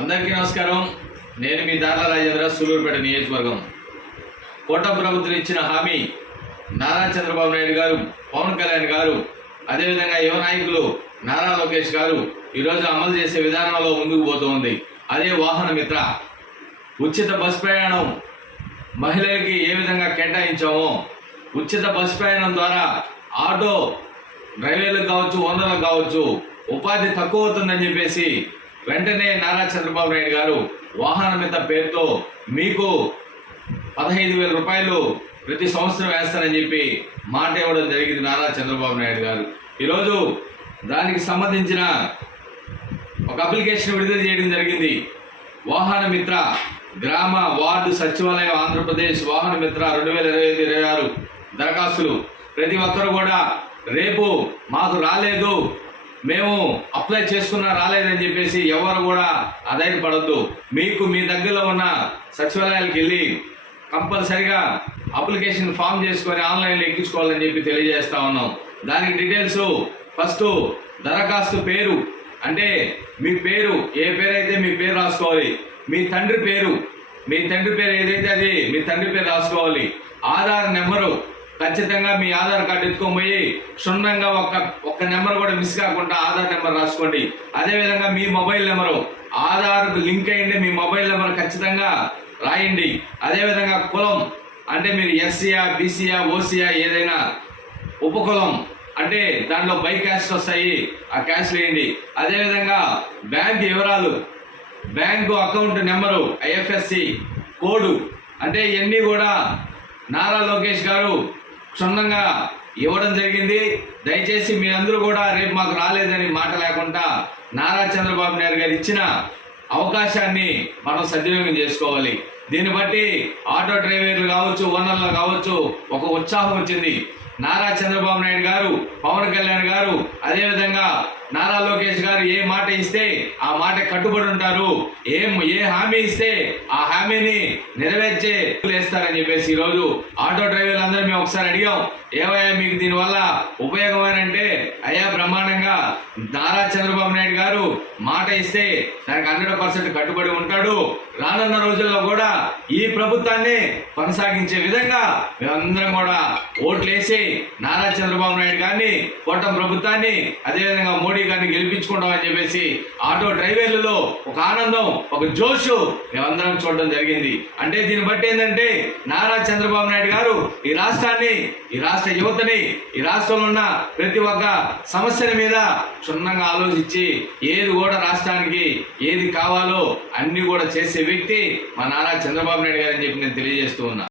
అందరికీ నమస్కారం. నేను మీ దార్ల రాజేంద్ర సూలూరుపేట నియోజకవర్గం. కోట ప్రభుత్వం ఇచ్చిన హామీ నారా చంద్రబాబు నాయుడు గారు పవన్ కళ్యాణ్ గారు అదేవిధంగా యువ నాయకులు నారా లోకేష్ గారు ఈరోజు అమలు చేసే విధానంలో ముందుకు పోతుంది అదే వాహన మిత్ర. ఉచిత బస్ ప్రయాణం మహిళలకి ఏ విధంగా కేటాయించామో ఉచిత బస్ ప్రయాణం ద్వారా ఆటో డ్రైవర్లకు కావచ్చు ఓనర్లకు కావచ్చు ఉపాధి తక్కువ అవుతుందని చెప్పేసి వెంటనే నారా చంద్రబాబు నాయుడు గారు వాహన మిత్ర పేరుతో మీకు పదహైదు వేల రూపాయలు ప్రతి సంవత్సరం వేస్తానని చెప్పి మాట ఇవ్వడం జరిగింది నారా చంద్రబాబు నాయుడు గారు. ఈరోజు దానికి సంబంధించిన ఒక అప్లికేషన్ విడుదల చేయడం జరిగింది. వాహన మిత్ర గ్రామ వార్డు సచివాలయం ఆంధ్రప్రదేశ్ వాహన మిత్ర రెండు వేల ఇరవై ఐదు ఇరవై ఆరు దరఖాస్తులు. ప్రతి ఒక్కరు కూడా రేపు మాకు రాలేదు. మేము అప్లై చేసుకున్నా రాలేదని చెప్పేసి ఎవరు కూడా ఆదాయపడద్దు మీకు మీ దగ్గరలో ఉన్న సచివాలయాలకు వెళ్ళి కంపల్సరిగా అప్లికేషన్ ఫామ్ చేసుకొని ఆన్లైన్లో ఎక్కించుకోవాలని చెప్పి తెలియజేస్తా ఉన్నాం. దానికి డీటెయిల్స్ ఫస్ట్ దరఖాస్తు పేరు అంటే మీ పేరు ఏ పేరు అయితే మీ పేరు రాసుకోవాలి మీ తండ్రి పేరు మీ తండ్రి పేరు ఏదైతే అది మీ తండ్రి పేరు రాసుకోవాలి ఆధార్ నెంబరు ఖచ్చితంగా మీ ఆధార్ కార్డు ఎత్తుకొని పోయి క్షుణ్ణంగా ఒక్క ఒక్క నెంబర్ కూడా మిస్ కాకుండా ఆధార్ నెంబర్ రాసుకోండి. అదేవిధంగా మీ మొబైల్ నెంబరు ఆధార్కు లింక్ అయ్యండి మీ మొబైల్ నెంబర్ ఖచ్చితంగా రాయండి. అదేవిధంగా కులం అంటే మీరు ఎస్సీయా బీసీయా ఓసీయా ఏదైనా ఉపకులం అంటే దాంట్లో బై క్యాస్ట్ వస్తాయి ఆ క్యాస్ట్ వేయండి. అదేవిధంగా బ్యాంక్ వివరాలు bank account number IFSC code అంటే ఇవన్నీ కూడా నారా లోకేష్ గారు క్షుణ్ణంగా ఇవ్వడం జరిగింది. దయచేసి మీరందరూ కూడా రేపు మాకు రాలేదని మాట లేకుండా నారా చంద్రబాబు నాయుడు గారు ఇచ్చిన అవకాశాన్ని మనం సద్వినియోగం చేసుకోవాలి. దీన్ని బట్టి ఆటో డ్రైవర్లు కావచ్చు ఓనర్లు కావచ్చు ఒక ఉత్సాహం వచ్చింది. నారా చంద్రబాబు నాయుడు గారు పవన్ కళ్యాణ్ గారు అదేవిధంగా నారా లోకేష్ గారు ఏ మాట ఇస్తే ఆ మాట కట్టుబడి ఉంటారు. ఏం ఏ హామీ ఇస్తే ఆ హామీని నెరవేర్చే వేస్తారని చెప్పేసి ఈ రోజు ఆటో డ్రైవర్లందరూ మేము ఒకసారి అడిగాం. ఏవయ్యా మీకు దీనివల్ల ఉపయోగం అంటే అయ్యా బ్రహ్మాండంగా నారా చంద్రబాబు నాయుడు గారు మాట ఇస్తే దానికి హండ్రెడ్ పర్సెంట్ కట్టుబడి ఉంటాడు. రానున్న రోజుల్లో కూడా ఈ ప్రభుత్వాన్ని కొనసాగించే విధంగా మేమందరం కూడా ఓట్లేసి నారా చంద్రబాబు నాయుడు గారిని కోటం ప్రభుత్వాన్ని అదేవిధంగా మోడీ గారిని గెలిపించుకుంటామని చెప్పేసి ఆటో డ్రైవర్లలో ఒక ఆనందం ఒక జోషు మేమందరం చూడడం జరిగింది. అంటే దీన్ని బట్టి ఏంటంటే నారా చంద్రబాబు నాయుడు గారు ఈ రాష్ట్రాన్ని ఈ రాష్ట్ర యువతని ఈ రాష్ట్రంలో ఉన్న ప్రతి ఒక్క సమస్యల మీద క్షుణ్ణంగా ఆలోచించి ఏది కూడా రాష్ట్రానికి ఏది కావాలో అన్ని కూడా చేసే వ్యక్తి మా నారా చంద్రబాబు నాయుడు గారు అని చెప్పి నేను తెలియజేస్తూ ఉన్నా.